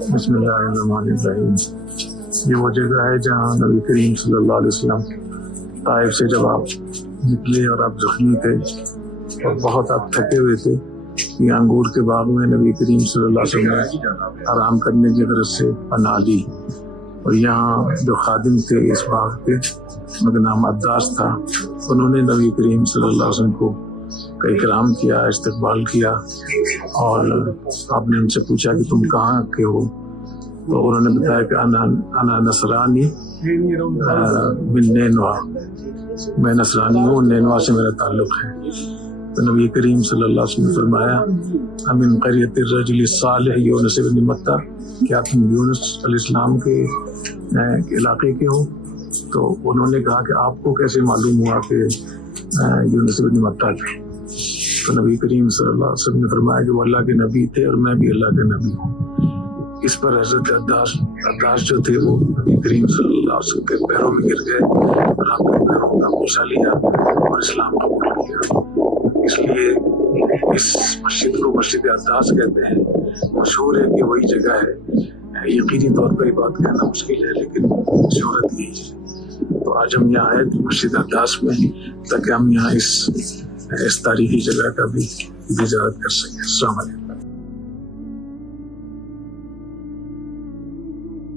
بسم اللہ الرحمن الرحیم۔ یہ وہ جگہ ہے جہاں نبی کریم صلی اللہ علیہ وسلم طائف سے جب آپ نکلے اور آپ زخمی تھے اور بہت آپ تھکے ہوئے تھے، یہ انگور کے باغ میں نبی کریم صلی اللہ علیہ وسلم نے آرام کرنے کی غرض سے پناہ لی، اور یہاں جو خادم تھے اس باغ کے، ان کا نام عداس تھا، انہوں نے نبی کریم صلی اللہ علیہ وسلم کو کا اکرام کیا، استقبال کیا، اور آپ نے ان سے پوچھا کہ تم کہاں کے ہو؟ تو انہوں نے بتایا کہ انا نصرانی من نینوا، میں نصرانی ہوں، نینوا سے میرا تعلق ہے۔ تو نبی کریم صلی اللہ علیہ وسلم نے فرمایا امن قریۃ الرجل الصالح یونس بن متہ، کیا تم یونس علیہ السلام کے علاقے کے ہو؟ تو انہوں نے کہا کہ آپ کو کیسے معلوم ہوا کہ یونس بن متہ تھے؟ تو نبی کریم صلی اللہ علیہ وسلم نے فرمایا کہ وہ اللہ کے نبی تھے اور میں بھی اللہ کے نبی ہوں۔ اس پر حضرت عداس جو تھے وہ نبی کریم صلی اللہ علیہ وسلم کے پیروں میں گر گئے اور آپ کے پیروں کا بوسہ لیا اور اسلام قبول کیا۔ اس لیے اس مسجد کو مسجد عداس کہتے ہیں۔ مشہور ہے کہ وہی جگہ ہے، یقینی طور پر یہ بات کہنا مشکل ہے لیکن شہرت یہی ہے۔ تو آج ہم یہاں آئے مسجد عداس میں تاکہ ہم یہاں اس تاریخی جگہ کا بھی زیارت کر سکیں۔ السلام علیکم۔